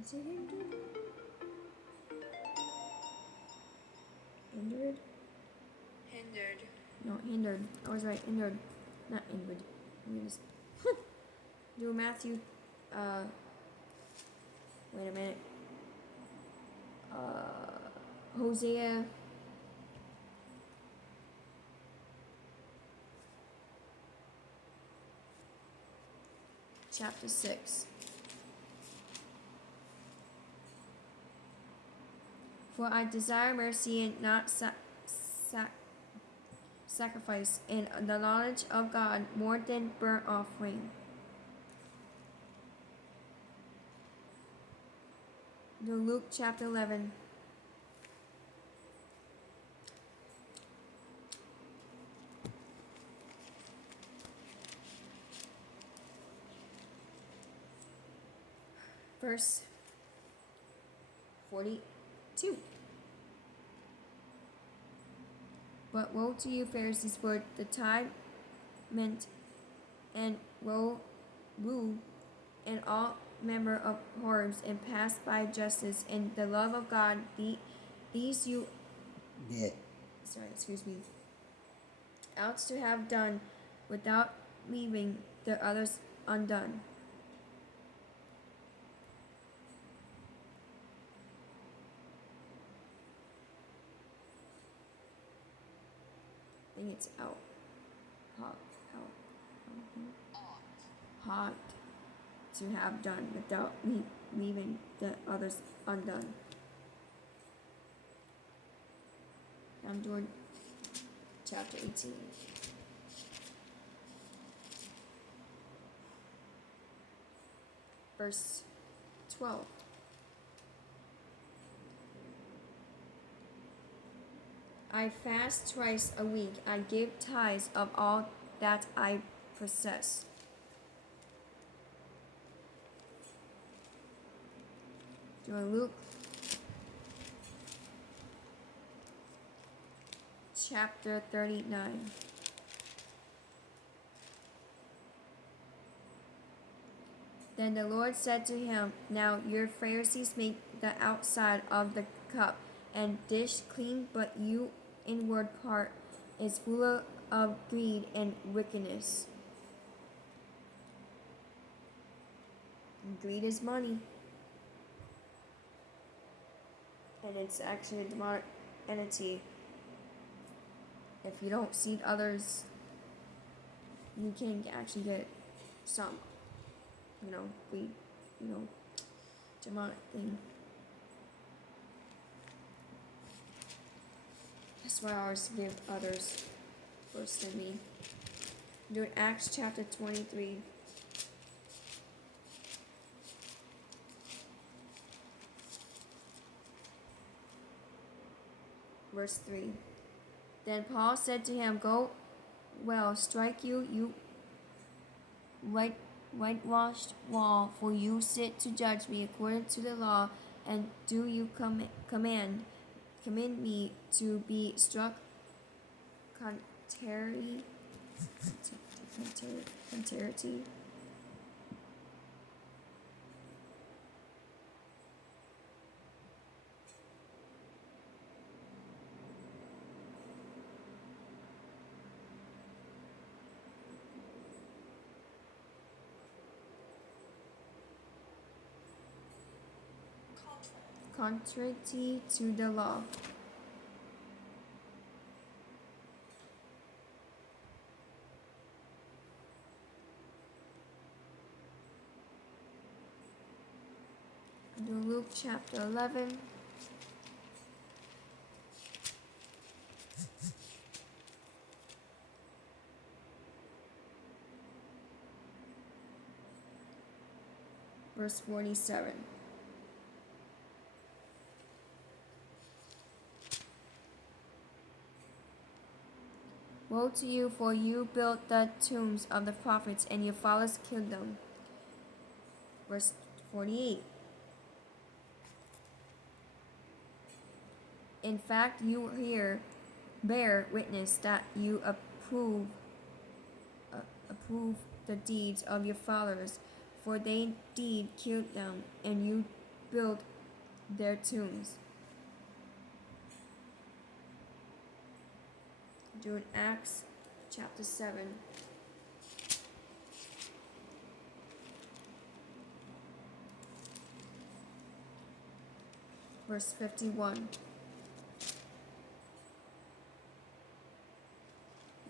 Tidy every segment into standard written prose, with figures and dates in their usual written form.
Is it hindered? Hindered? Hindered. No, hindered. I was right. Hindered. Not inward. Let me just do Matthew. Wait a minute. Hosea. Chapter 6. For I desire mercy and not sacrifice, and the knowledge of God more than burnt offering. The Luke chapter 11. Verse 42. But woe to you, Pharisees, for the tithe meant and woo and all member of whores and pass by justice and the love of God. These you ought to have done without leaving the others undone. I think it's out. Hot. Hot to have done without leaving the others undone. I'm doing chapter 18. Verse 12. I fast twice a week. I give tithes of all that I possess. Doing Luke chapter 39. Then the Lord said to him, Now your Pharisees make the outside of the cup and dish clean, but your inward part is full of greed and wickedness. And greed is money. And it's actually a demonic entity. If you don't seed others, you can actually get some, greed, demonic thing. That's why I always give others first than me. Doing Acts chapter 23. Verse 3. Then Paul said to him, Go well, strike you whitewashed wall, for you sit to judge me according to the law, and do you command me to be struck contrary to the law. Do Luke chapter 11. Verse 47. Woe to you, for you built the tombs of the prophets, and your fathers killed them. Verse 48. In fact, you here bear witness that you approve the deeds of your fathers, for they indeed killed them, and you build their tombs. Doing Acts chapter 7. Verse 51.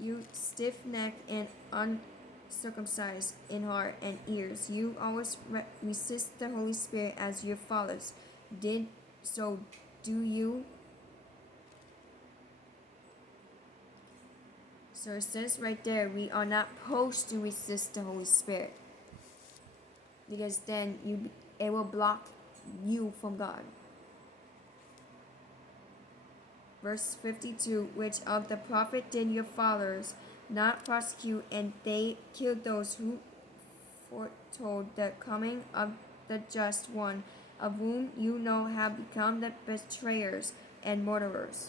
You stiff-necked and uncircumcised in heart and ears, you always resist the Holy Spirit as your fathers did, so do you. So it says right there, we are not supposed to resist the Holy Spirit, because then it will block you from God. Verse 52, which of the prophet did your fathers not prosecute, and they killed those who foretold the coming of the just one, of whom you know have become the betrayers and murderers.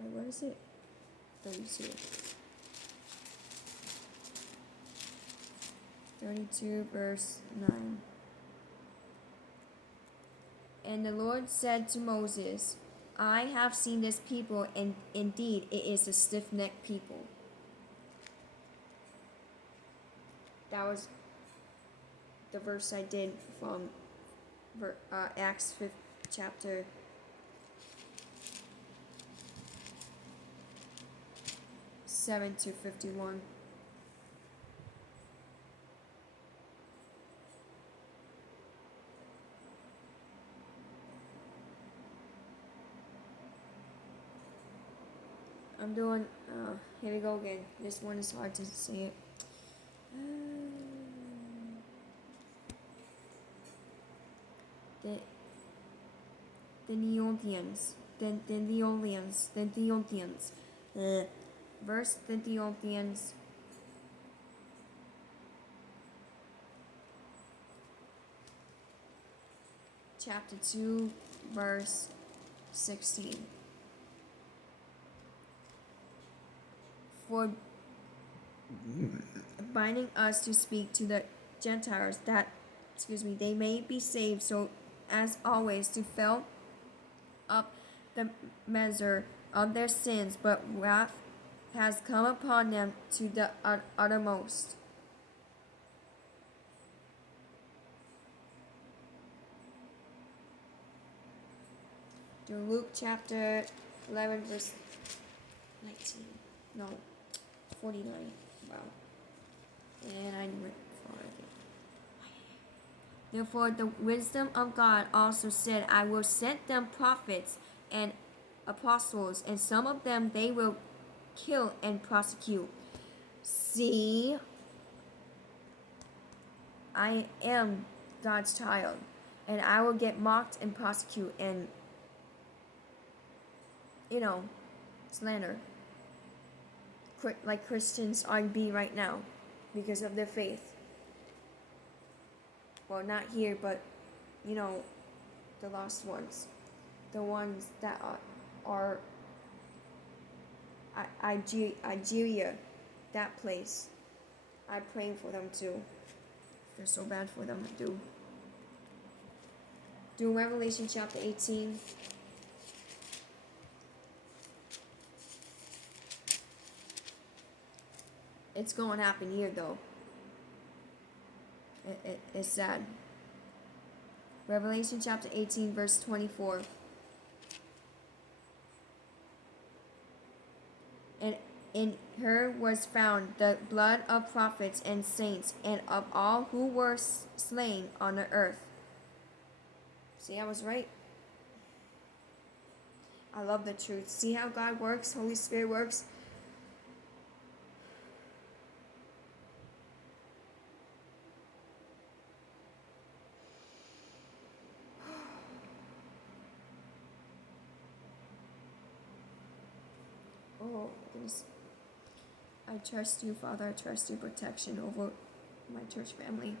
Wait, what is it? 32. 32 verse 9. And the Lord said to Moses, I have seen this people, and indeed it is a stiff-necked people. That was the verse I did from Acts 5th chapter 7 to 51. I'm doing, here we go again. This one is hard to say it. The Neolithians. Verse the Neolithians. Chapter 2, verse 16. For binding us to speak to the Gentiles that, they may be saved, so as always to fill up the measure of their sins, but wrath has come upon them to the uttermost. To Luke chapter 11 verse 19. No, 49. Wow. And I went far again. Therefore the wisdom of God also said, I will send them prophets and apostles, and some of them they will kill and prosecute. See, I am God's child, and I will get mocked and prosecute and, slander. Like Christians are being right now because of their faith. Well, not here, but, the lost ones. The ones that are Nigeria, that place. I'm praying for them too. They're so bad for them to do. Do Revelation chapter 18. It's going to happen here though. It's sad. Revelation chapter 18 verse 24. And in her was found the blood of prophets and saints and of all who were slain on the earth. See, I was right. I love the truth. See how God works, Holy Spirit works. Oh, goodness. I trust you, Father. I trust your protection over my church family.